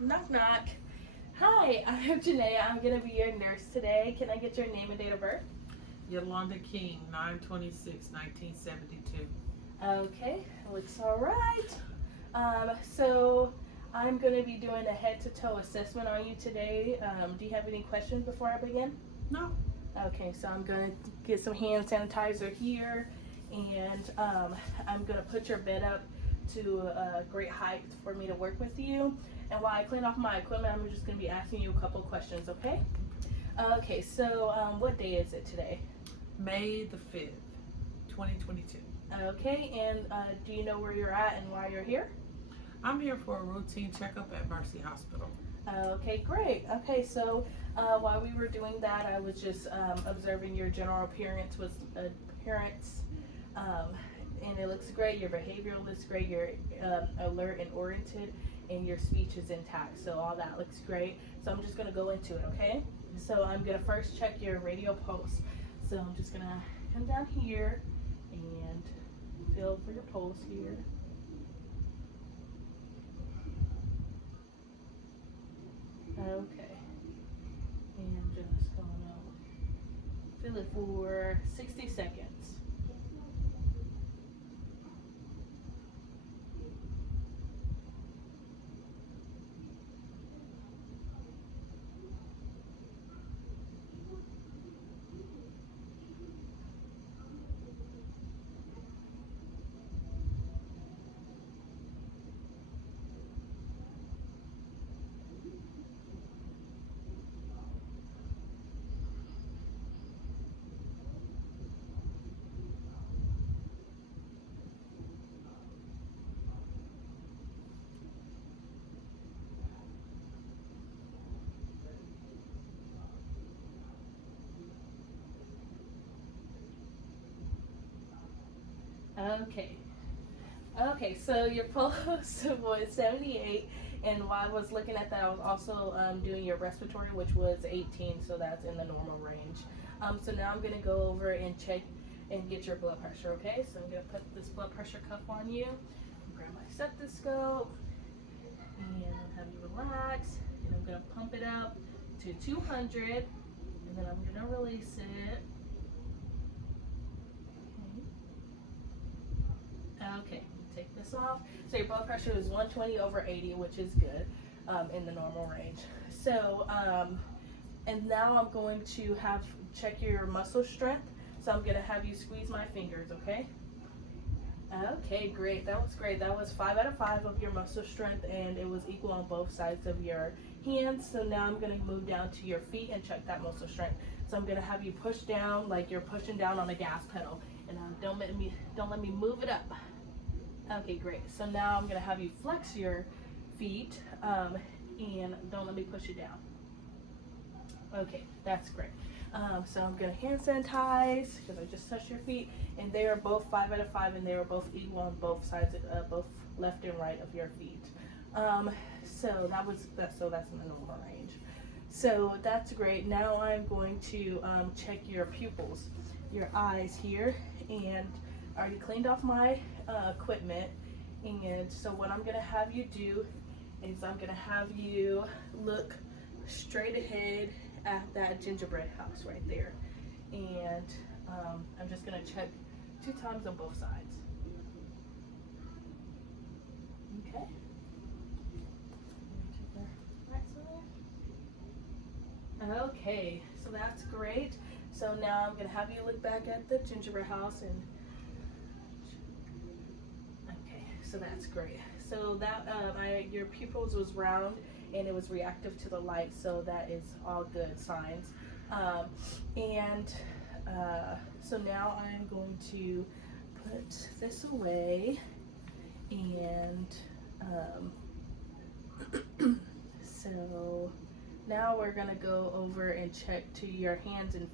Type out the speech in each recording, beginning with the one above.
Knock knock. Hi, I'm Janae. I'm gonna be your nurse today. Can I get your name and date of birth? Yolanda King, 9/26/1972. Okay, looks all right. So I'm gonna be doing a head-to-toe assessment on you today. Do you have any questions before I begin? No. Okay, so I'm gonna get some hand sanitizer here, and I'm gonna put your bed up to a great height for me to work with you. And while I clean off my equipment, I'm just gonna be asking you a couple questions, okay? Okay, so what day is it today? May the 5th, 2022. Okay, and do you know where you're at and why you're here? I'm here for a routine checkup at Mercy Hospital. Okay, great. Okay, so while we were doing that, I was just observing your general appearance, um, and it looks great. Your behavior looks great. You're alert and oriented, and your speech is intact. So all that looks great. So I'm just gonna go into it, okay? So I'm gonna first check your radial pulse. So I'm just gonna come down here and feel for your pulse here. Okay. And I'm just gonna feel it for 60 seconds. Okay. Okay, so your pulse was 78, and while I was looking at that, I was also doing your respiratory, which was 18, so that's in the normal range. So now I'm gonna go over and check and get your blood pressure, okay? So I'm gonna put this blood pressure cuff on you, grab my stethoscope, and have you relax, and I'm gonna pump it up to 200, and then I'm gonna release it. Okay, take this off. So your blood pressure is 120/80, which is good, in the normal range. So, and now I'm going to check your muscle strength. So I'm gonna have you squeeze my fingers, okay? Okay, great. That was great. That was 5 out of 5 of your muscle strength, and it was equal on both sides of your hands. So now I'm gonna move down to your feet and check that muscle strength. So I'm gonna have you push down like you're pushing down on a gas pedal, and don't let me move it up. Okay, great. So now I'm gonna have you flex your feet, and don't let me push you down. Okay, that's great. So I'm gonna hand sanitize because I just touched your feet, and they are both 5 out of 5, and they are both equal on both sides, both left and right of your feet. So that's in the normal range. So that's great. Now I'm going to check your pupils, your eyes here, and I already cleaned off my equipment. And so what I'm gonna have you do is I'm gonna have you look straight ahead at that gingerbread house right there. And I'm just gonna check 2 times on both sides. Okay. Okay, so that's great. So now I'm gonna have you look back at the gingerbread house and okay, so that's great. So that your pupils was round and it was reactive to the light, so that is all good signs. And so now I'm going to put this away, and so now we're gonna go over and check to your hands and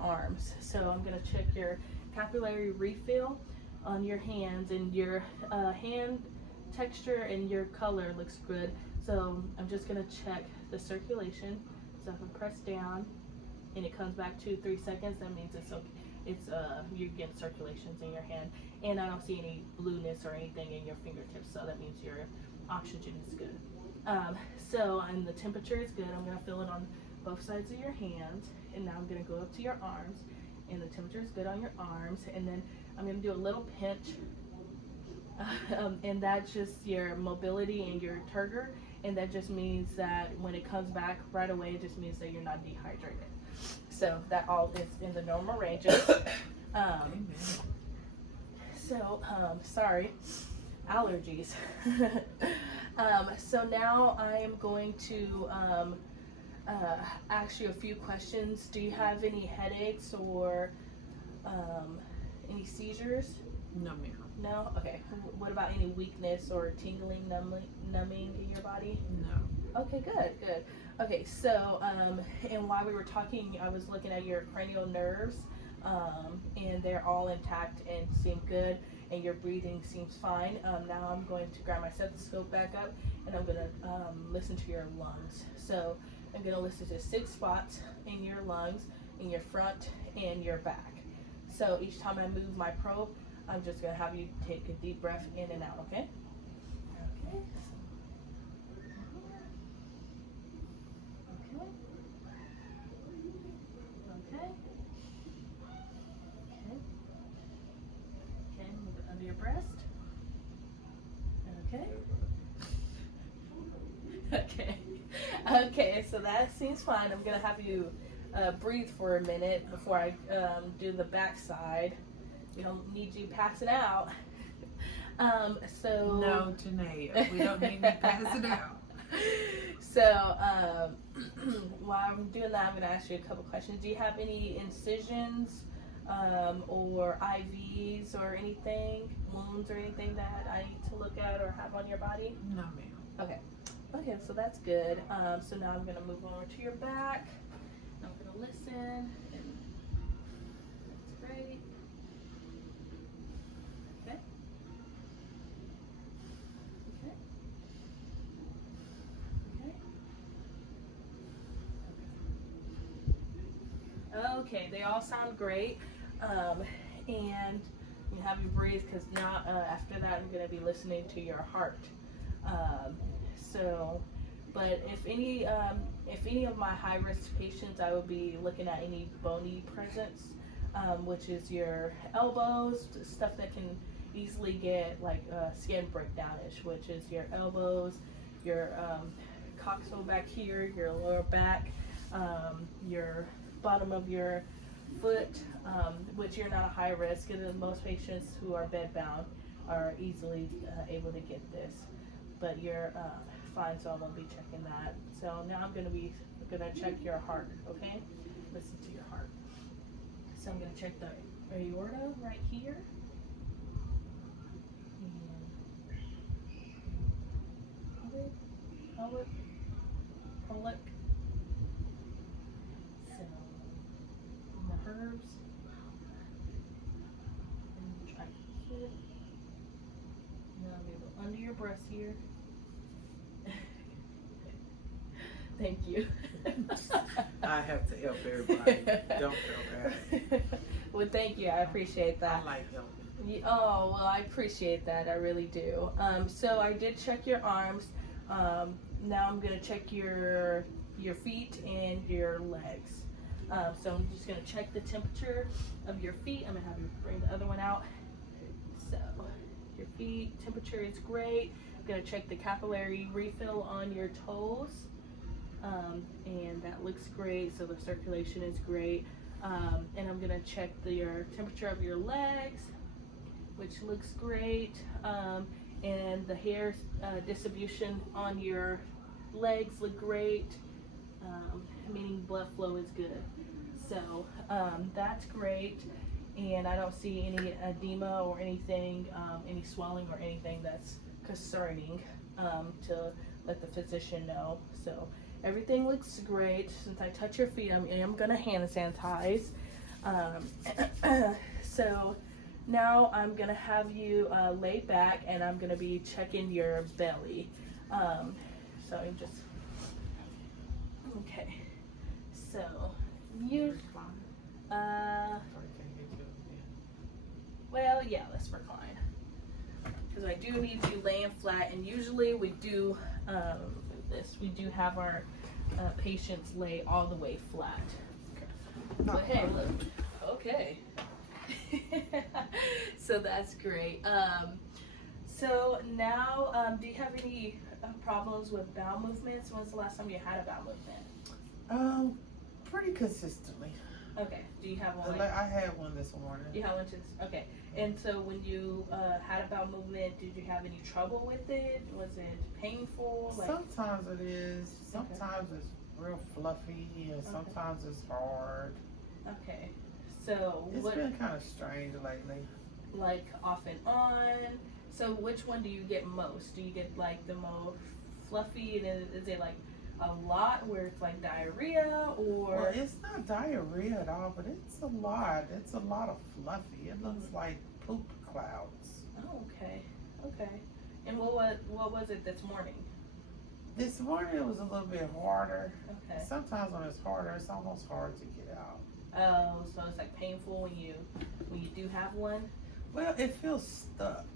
arms. So I'm gonna check your capillary refill on your hands, and your hand texture and your color looks good. So I'm just gonna check the circulation. So if I press down and it comes back 2-3 seconds, that means it's okay. It's you're getting circulations in your hand, and I don't see any blueness or anything in your fingertips, so that means your oxygen is good. And the temperature is good. I'm gonna feel it on both sides of your hands, and now I'm gonna go up to your arms, and the temperature is good on your arms, and then I'm gonna do a little pinch, and that's just your mobility and your turgor, and that just means that when it comes back right away, it just means that you're not dehydrated. So that all is in the normal ranges. Amen. Sorry, allergies. So now I am going to ask you a few questions. Do you have any headaches or any seizures? No, ma'am. No? Okay. What about any weakness or tingling, numbing in your body? No. Okay, good. Okay, so, and while we were talking, I was looking at your cranial nerves, and they're all intact and seem good, and your breathing seems fine. Now I'm going to grab my stethoscope back up, and I'm going to listen to your lungs. So I'm going to listen to 6 spots in your lungs, in your front and your back. So each time I move my probe, I'm just going to have you take a deep breath in and out, okay? Okay. Okay. Okay. Okay, move it under your breast. Okay. Okay, so that seems fine. I'm gonna have you breathe for a minute before I do the back side. We don't need you passing out. No, Janae, we don't need you passing out. So, while I'm doing that, I'm going to ask you a couple questions. Do you have any incisions or IVs or anything, wounds or anything that I need to look at or have on your body? No, ma'am. Okay. Okay, so that's good. So now I'm going to move over to your back. I'm going to listen. That's great. Okay. Okay. Okay, they all sound great. And you have you breathe because now after that I'm going to be listening to your heart. But if any of my high risk patients, I would be looking at any bony presence, which is your elbows, stuff that can easily get like skin breakdownish, which is your elbows, your coxal back here, your lower back, your bottom of your foot, which you're not a high risk, and most patients who are bedbound are easily able to get this, but you're fine, so I won't be checking that. So now I'm gonna check your heart, okay? Listen to your heart. So I'm gonna check the aorta right here. Pull it. So, the herbs. And try it. Now I'm gonna go under your breast here. Thank you. I have to help everybody. Don't feel bad. Well, thank you. I appreciate that. I like helping. Oh, well, I appreciate that. I really do. So I did check your arms. Now I'm going to check your feet and your legs. So I'm just going to check the temperature of your feet. I'm going to have you bring the other one out. So your feet, temperature is great. I'm going to check the capillary refill on your toes. And that looks great. So the circulation is great. And I'm going to check your temperature of your legs, which looks great. And the hair distribution on your legs look great, meaning blood flow is good. So that's great, and I don't see any edema or anything, any swelling or anything that's concerning to let the physician know. So everything looks great. Since I touch your feet, I am gonna hand sanitize. So now I'm gonna have you lay back, and I'm gonna be checking your belly. So I'm just okay. So you well, yeah, let's recline because I do need you laying flat, and usually we do this. We do have our patients lay all the way flat. But hey, look, okay. So that's great. So now, do you have any problems with bowel movements? When's the last time you had a bowel movement? Pretty consistently. Okay. Do you have one? I had one this morning. You had one too. Okay. And so when you had a bowel movement, did you have any trouble with it? Was it painful? Like, sometimes it is. Sometimes it's real fluffy, and sometimes it's hard. okay. So It's been kind of strange lately. like off and on. So which one do you get most? Do you get like the most fluffy, and then is it like a lot where it's like diarrhea, or? Well, it's not diarrhea at all, but it's a lot. It's a lot of fluffy. It looks like poop clouds. Oh, okay. Okay. And what was it this morning? This morning it was a little bit harder. Okay. Sometimes when it's harder, it's almost hard to get out. Oh, so it's like painful when you do have one? Well, it feels stuck.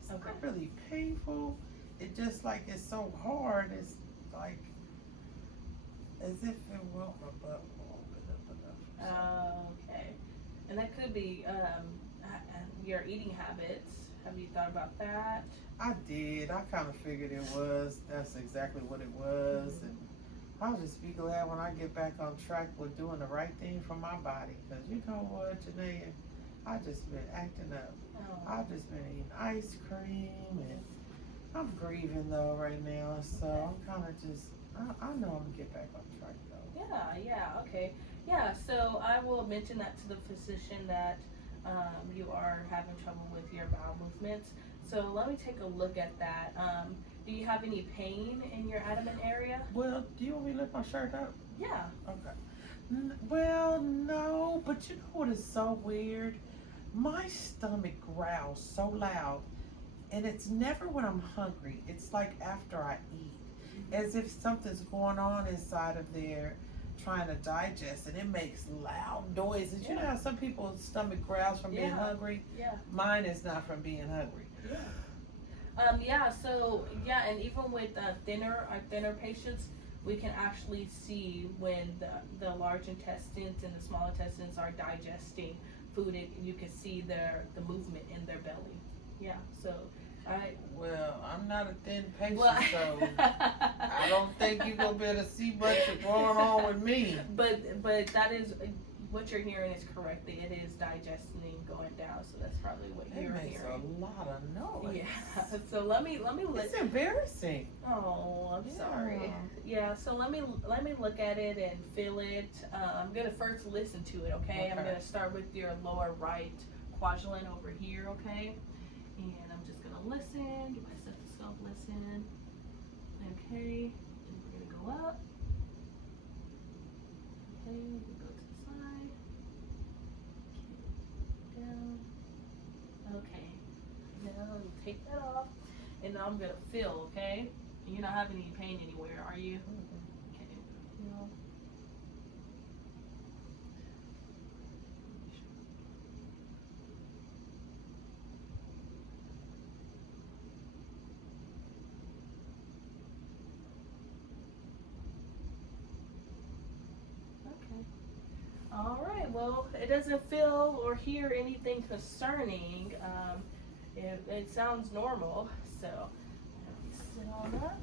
It's Okay. not really painful. It just like it's so hard. It's like as if it will my butt won't open up enough. Okay. And that could be your eating habits. Have you thought about that? I did. I kind of figured it was. That's exactly what it was. And I'll just be glad when I get back on track with doing the right thing for my body. Because you know what, Janae, I just been acting up. Oh. I've just been eating ice cream, and I'm grieving though right now. So I'm kind of just, I know I'm going to get back on track though. Yeah, okay. Yeah, so I will mention that to the physician that you are having trouble with your bowel movements. So let me take a look at that. Do you have any pain in your abdomen area? Well, do you want me to lift my shirt up? Yeah. Okay. Well, no, but you know what is so weird? My stomach growls so loud, and it's never when I'm hungry. It's like after I eat, as if something's going on inside of there trying to digest, and it makes loud noises. You know how some people's stomach growls from being hungry? Yeah. Mine is not from being hungry. And even with our thinner patients, we can actually see when the large intestines and the small intestines are digesting food, and you can see the movement in their belly. Yeah, so Well, I'm not a thin patient, Well, so I don't think you're gonna be able to see much of going on with me. But that is what you're hearing is correct. It is digesting going down, so that's probably what you're It makes hearing. a lot of noise. Yeah. So let me It's embarrassing. Oh, I'm Yeah. sorry. Yeah. So let me look at it and feel it. I'm gonna first listen to it. Okay. I'm gonna start with your lower right quadrant over here. Okay. And I'm just gonna listen. Do my stethoscope. Listen. Okay. And we're gonna go up. Okay. We go to the side. Okay. Down. Okay. Now you take that off. And now I'm gonna feel, okay? And you're not having any pain anywhere, are you? Okay. Feel. Okay. All right. Well, it doesn't feel or hear anything concerning. It sounds normal. So, sit on that.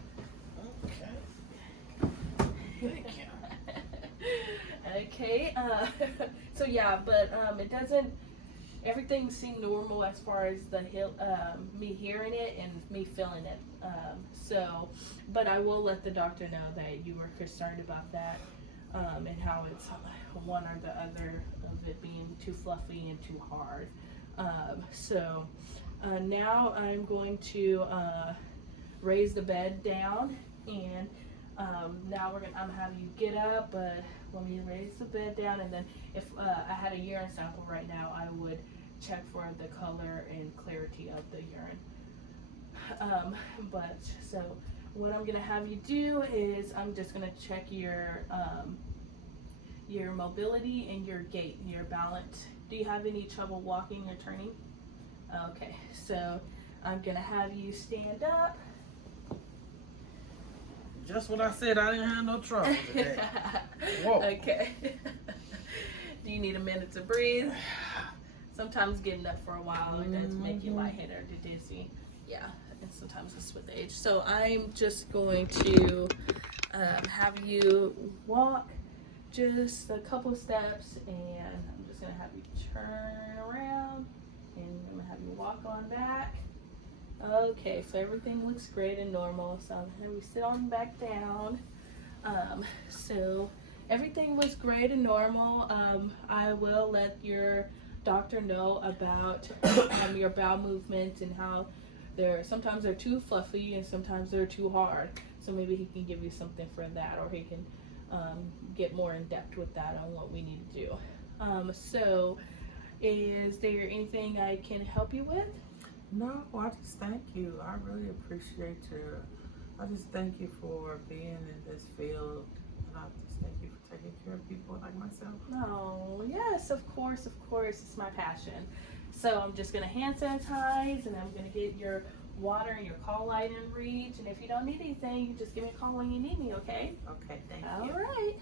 Okay. Thank you. Okay. So yeah, but it doesn't. Everything seemed normal as far as the me hearing it and me feeling it. So, but I will let the doctor know that you were concerned about that, and how it's one or the other of it being too fluffy and too hard. Now I'm going to raise the bed down, and now I'm gonna have you get up, but let me raise the bed down, and then if I had a urine sample right now, I would check for the color and clarity of the urine. So what I'm gonna have you do is I'm just gonna check your mobility and your gait, your balance. Do you have any trouble walking or turning? Okay, so I'm gonna have you stand up. Just when I said I didn't have no trouble today. Whoa. Okay. Do you need a minute to breathe? Sometimes getting up for a while does make you lightheaded or dizzy. Yeah, and sometimes it's with age. So I'm just going to have you walk just a couple steps, and I'm just gonna have you turn around, and I'm gonna have you walk on back. Okay, so everything looks great and normal. So I'm gonna have you sit on back down. So everything was great and normal. I will let your doctor know about your bowel movements and how sometimes they're too fluffy and sometimes they're too hard. So maybe he can give you something for that, or he can get more in depth with that on what we need to do. So is there anything I can help you with? No, I just thank you. I really appreciate you. I just thank you for being in this field. And I just thank you for taking care of people like myself. Oh, yes, of course, it's my passion. So I'm just gonna hand sanitize, and I'm gonna get your water and your call light in reach. And if you don't need anything, you just give me a call when you need me, okay? Okay, thank All you. right.